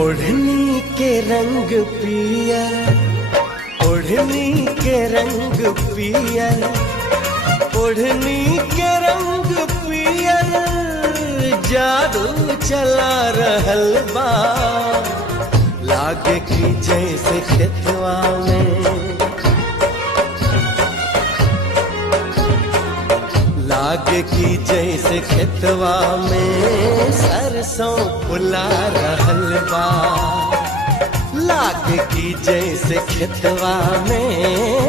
ओढ़नी के रंग पियर, ओढ़नी के रंग पियर, ओढ़नी के रंग पियर, जादू चला रहल बा। लागे की जैसे खेतवा में, लागे की जैसे खेतवा में सरसों फुला रहल बा। लागे की जैसे खेतवा में